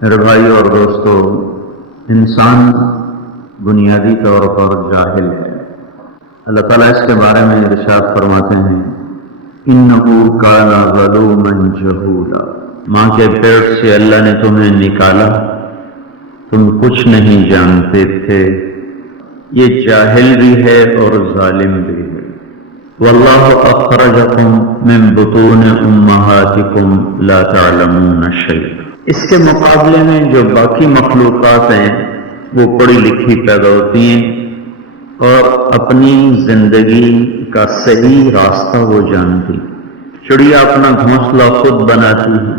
میرے بھائی اور دوستو، انسان بنیادی طور پر جاہل ہے۔ اللہ تعالیٰ اس کے بارے میں ارشاد فرماتے ہیں، اِنَّهُ كَانَ ظَلُومًا جَهُولًا۔ ماں کے پیٹ سے اللہ نے تمہیں نکالا، تم کچھ نہیں جانتے تھے۔ یہ جاہل بھی ہے اور ظالم بھی ہے۔ وَاللَّهُ أَخْرَجَكُم مِّن بُطُونِ أُمَّهَاتِكُمْ لَا تَعْلَمُونَ شَيْئًا۔ اس کے مقابلے میں جو باقی مخلوقات ہیں وہ پڑھی لکھی پیدا ہوتی ہیں اور اپنی زندگی کا صحیح راستہ وہ جانتی۔ چڑیا اپنا گھونسلہ خود بناتی ہے،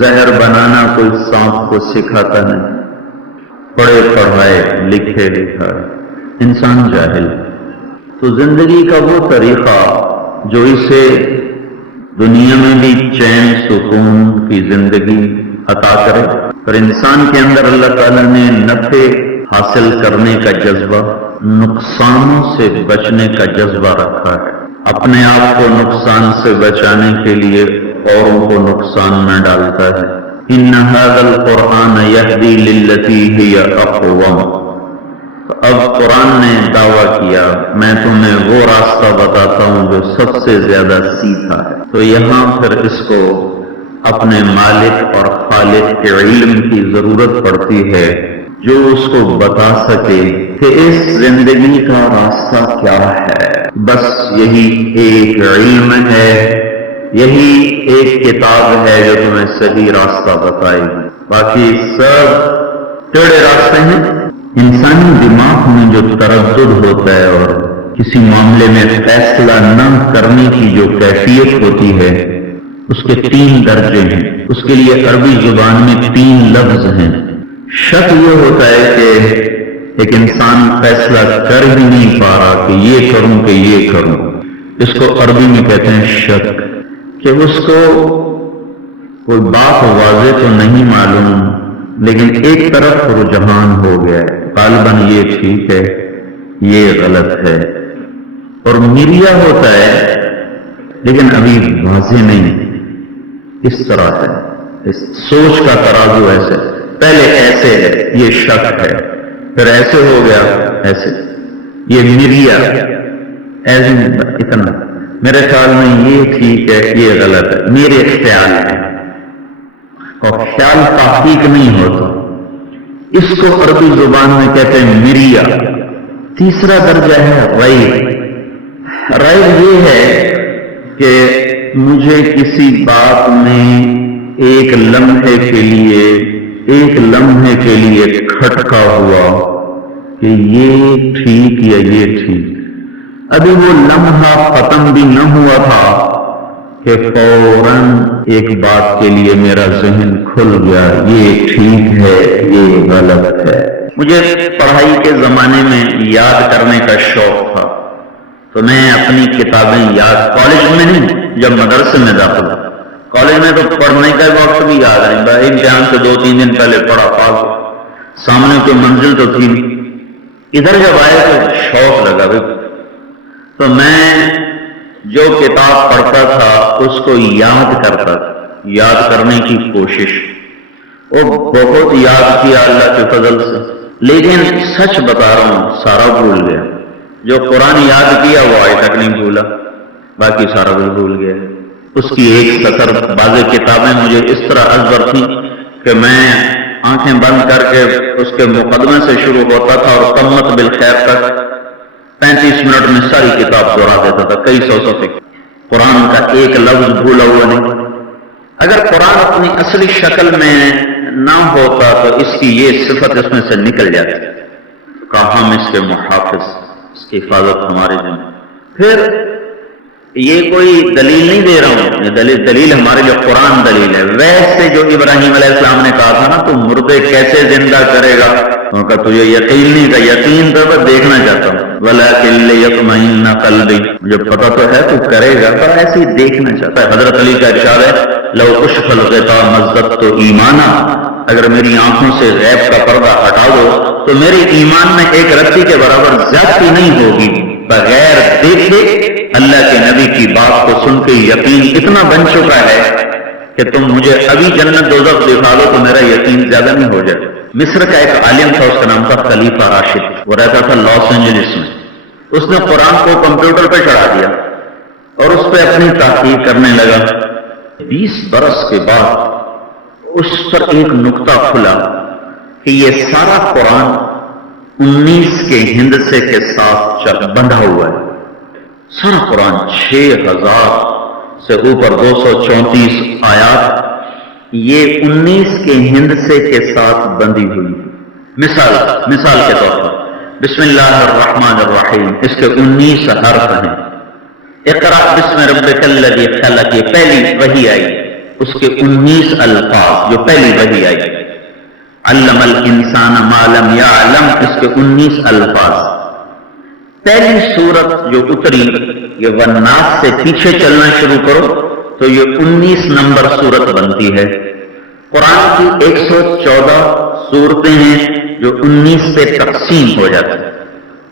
زہر بنانا کوئی سانپ کو سکھاتا نہیں، پڑھے پڑھائے لکھے لکھائے۔ انسان جاہل، تو زندگی کا وہ طریقہ جو اسے دنیا میں بھی چین سکون کی زندگی عطا کرے، اور انسان کے اندر اللہ تعالیٰ نے نفع حاصل کرنے کا جذبہ، نقصانوں سے بچنے کا جذبہ رکھا ہے۔ اپنے آپ کو نقصان سے بچانے کے لیے اوروں کو نقصان میں ڈالتا ہے۔ إِنَّ هَذَا الْقُرْآنَ يَهْدِي لِلَّتِي هِيَ أَقْوَمُ۔ اب قرآن نے دعویٰ کیا، میں تمہیں وہ راستہ بتاتا ہوں جو سب سے زیادہ سیدھا ہے۔ تو یہاں پھر اس کو اپنے مالک اور خالق کے علم کی ضرورت پڑتی ہے، جو اس کو بتا سکے کہ اس زندگی کا راستہ کیا ہے۔ بس یہی ایک علم ہے، یہی ایک کتاب ہے جو تمہیں صحیح راستہ بتائے گی، باقی سب ٹیڑھے راستے ہیں۔ انسانی دماغ میں جو تردد ہوتا ہے اور کسی معاملے میں فیصلہ نہ کرنے کی جو کیفیت ہوتی ہے، اس کے 3 درجے ہیں۔ اس کے لیے عربی زبان میں 3 لفظ ہیں۔ شک یہ ہوتا ہے کہ ایک انسان فیصلہ کر ہی نہیں پا رہا کہ یہ کروں کہ یہ کروں، اس کو عربی میں کہتے ہیں شک، کہ اس کو کوئی بات واضح تو نہیں معلوم لیکن ایک طرف رجحان ہو گیا ہے، غالباً یہ ٹھیک ہے یہ غلط ہے، اور مریا ہوتا ہے لیکن ابھی واضح نہیں، اس طرح ہے، اس سوچ کا ترازو ایسے، پہلے ایسے ہے یہ شک ہے، پھر ایسے ہو گیا ایسے، یہ مریا ایسے اتنا، میرے خیال میں یہ ٹھیک ہے یہ غلط ہے، میرے خیال ہے، اور خیال تحقیق نہیں ہوتا، اس کو عربی زبان میں کہتے ہیں مریا۔ تیسرا درجہ ہے ریب۔ ریب یہ ہے کہ مجھے کسی بات میں ایک لمحے کے لیے کھٹکا ہوا کہ یہ ٹھیک یا یہ ٹھیک، ابھی وہ لمحہ ختم بھی نہ ہوا تھا کہ فوراً ایک بات کے لیے میرا ذہن کھل گیا، یہ ٹھیک ہے یہ غلط ہے۔ مجھے پڑھائی کے زمانے میں یاد کرنے کا شوق تھا، تو میں اپنی کتابیں یاد، کالج میں نہیں، جب مدرسے میں داخل، کالج میں تو پڑھنے کا وقت بھی یاد نہیں، بھائی امتحان سے 2-3 دن پہلے پڑھا پاس، سامنے کوئی منزل تو تھی، ادھر جب آئے تو شوق لگا بھائی، تو میں جو کتاب پڑھتا تھا اس کو یاد کرتا تھا، یاد کرنے کی کوشش، وہ بہت یاد کیا اللہ کے فضل سے، لیکن سچ بتا رہا ہوں سارا بھول گیا، جو قرآن یاد کیا وہ آج تک نہیں بھولا، باقی سارا کچھ بھول گیا۔ اس کی ایک سطر، بعض کتابیں مجھے اس طرح ازبر تھیں کہ میں آنکھیں بند کر کے اس کے مقدمے سے شروع ہوتا تھا اور قمت بالخیر تک 35 منٹ میں ساری کتاب دوہرا دیتا تھا، کئی سو صفحے، قرآن کا ایک لفظ بھولا ہوا نہیں۔ اگر قرآن اپنی اصلی شکل میں نہ ہوتا تو اس کی یہ صفت اس میں سے نکل جاتی، کہا ہم اس کے محافظ، اس کی حفاظت ہمارے ذمہ۔ پھر یہ کوئی دلیل نہیں دے رہا ہوں، یہ دلیل ہمارے جو قرآن دلیل ہے، ویسے جو ابراہیم علیہ السلام نے کہا تھا نا تو مردے کیسے زندہ کرے گا، ان کا تجھے یقین نہیں تھا، یقین تو میں دیکھنا چاہتا ہوں، وَلَٰكِن لِّيَطْمَئِنَّ قَلْبِي، مجھے پتا تو ہے تو کرے گا پر ایسے ہی دیکھنا چاہتا ہے۔ حضرت علی کا ارشاد ہے، لَوْ كُشِفَ الْغِطَاءُ مَزَّقْتُ ایمانًا، اگر میری آنکھوں سے غیب کا پردہ ہٹا دو تو میرے ایمان میں ایک رتی کے برابر زیادتی نہیں ہوگی، بغیر دیکھے اللہ کے نبی کی بات کو سن کے یقین اتنا بن چکا ہے کہ تم مجھے ابھی جنت دوزخ دکھا دو تو میرا یقین زیادہ نہیں ہو جائے. مصر کا ایک عالم تھا، اس کا نام تھا خلیفہ راشد، وہ رہتا تھا لاس اینجلس میں. اس نے قرآن کو کمپیوٹر پہ چڑھا دیا اور اس پہ اپنی تحقیق کرنے لگا. 20 برس کے بعد اس پر ایک نقطہ کھلا کہ یہ سارا قرآن 19 کے ہندسے کے ساتھ بندھا ہوا ہے. سارا قرآن 6000 سے اوپر 234 آیات یہ 19 کے ہندسے کے ساتھ بندھی ہوئی. مثال کے طور پر بسم اللہ الرحمن الرحیم، اس کے 19 حرف ہیں. اقرأ بسم ربک الذی خلق، یہ پہلی وحی آئی، اس کے 19 الفاظ جو پہلی وحی آئی. علم الانسان ما لم یعلم، اس کے 19 الفاظ. پہلی سورت جو اتری یہ والناس سے پیچھے چلنا شروع کرو تو یہ 19 نمبر سورت بنتی ہے. قرآن کی 114 صورتیں ہیں جو 19 سے تقسیم ہو جاتی ہیں.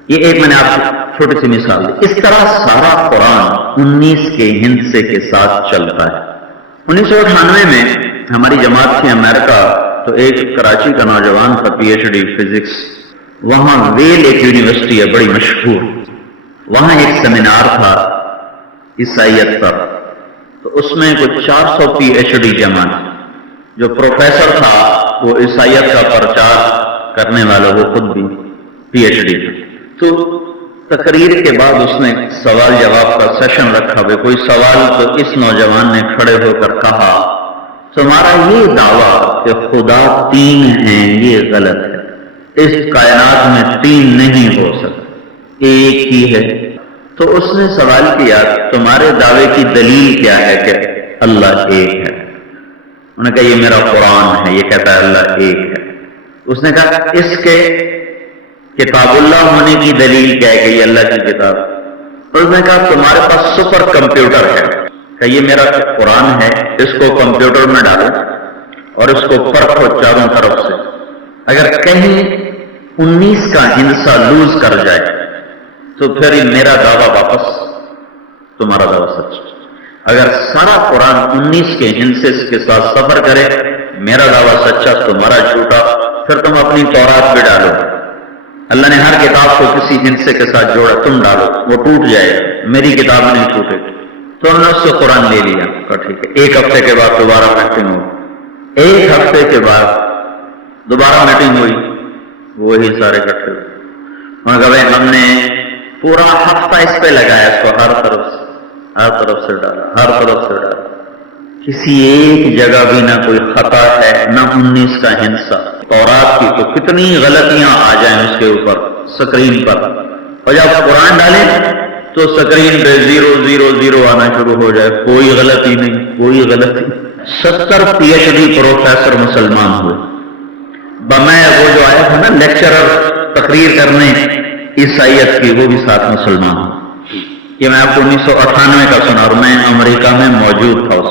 یہ ایک میں نے آپ کو چھوٹی سی مثال دی. اس طرح سارا قرآن 19 کے ہندسے کے ساتھ چلتا ہے. 1998 میں ہماری جماعت تھی امریکہ، تو ایک کراچی کا نوجوان تھا پی ایچ ڈی فزکس. وہاں ویل ایک یونیورسٹی ہے بڑی مشہور، وہاں ایک سیمینار تھا عیسائیت پر. تو اس میں کچھ 400 پی ایچ ڈی جمع. جو پروفیسر تھا وہ عیسائیت کا پرچار کرنے والا، وہ خود بھی پی ایچ ڈی. تو تقریر کے بعد اس نے سوال جواب کا سیشن رکھا. کوئی سوال تو اس نوجوان نے کھڑے ہو کر کہا تمہارا یہ دعویٰ کہ خدا 3 ہیں یہ غلط ہے. اس کائنات میں 3 نہیں ہو سکتے، ایک ہی ہے. تو اس نے سوال کیا تمہارے دعوے کی دلیل کیا ہے کہ اللہ ایک ہے؟ انہوں نے کہا یہ میرا قرآن ہے، یہ کہتا ہے اللہ ایک ہے. اس نے کہا اس کے کتاب اللہ ہونے کی دلیل کیا ہے کہ یہ اللہ کی کتاب؟ اس نے کہا تمہارے پاس سپر کمپیوٹر ہے، کہ یہ میرا قرآن ہے، اس کو کمپیوٹر میں ڈالو اور اس کو پرکھو چاروں طرف سے. اگر کہیں 19 کا ہندسہ لوز کر جائے تو پھر میرا دعویٰ واپس، تمہارا دعویٰ سچ. اگر سارا قرآن 19 کے ہندسے کے ساتھ سفر کرے، میرا دعویٰ سچا تمہارا جھوٹا، پھر تم اپنی تورات بھی ڈالو. اللہ نے ہر کتاب کو کسی ہندسے کے ساتھ جوڑا، تم ڈالو وہ ٹوٹ جائے، میری کتاب نہیں ٹوٹے. تو انہوں نے اس سے قرآن لے لیا. ٹھیک ہے. 1 ہفتے کے بعد دوبارہ میٹنگ ہوئی. 1 ہفتے کے بعد دوبارہ میٹنگ ہوئی، وہی سارے اکٹھے ہوئے. مگر ہم نے پورا ہفتہ اس پہ لگایا، اس کو ہر طرف سے ڈالا. کسی ایک جگہ بھی نہ کوئی خطا ہے، نہ 19 کا ہندسہ. تورات کی تو کتنی غلطیاں آ جائیں اس کے اوپر سکرین پر، اور جب قرآن ڈالیں تو سکرین پہ 000 آنا شروع ہو جائے. کوئی غلطی نہیں، کوئی غلطی. 70 پی ایچ ڈی پروفیسر مسلمان ہوئے. میں وہ جو آیا تھا نا لیکچرر تقریر کرنے عیسائیت کی، وہ بھی ساتھ مسلمان ہوں. یہ میں آپ کو 1998 کا سنا اور میں امریکہ میں موجود تھا اس